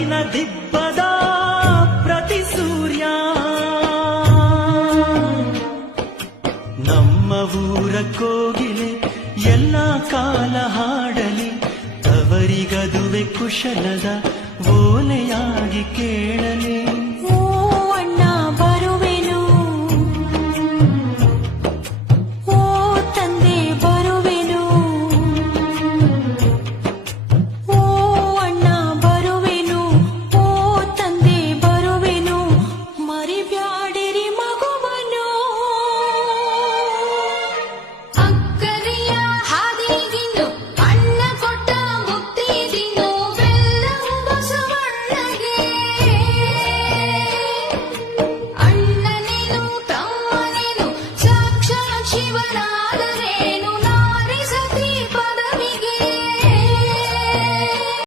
ಬೆಳಕಿನ ದಿಬ್ಬದ ಪ್ರತಿ ಸೂರ್ಯ ನಮ್ಮ ಊರ ಕೋಗಿಲೆ ಎಲ್ಲ ಕಾಲ ಹಾಡಲಿ ತವರಿಗದುವೆ ಕುಶಲದ ಓಲೆಯಾಗಿ ಕೇಳಲಿ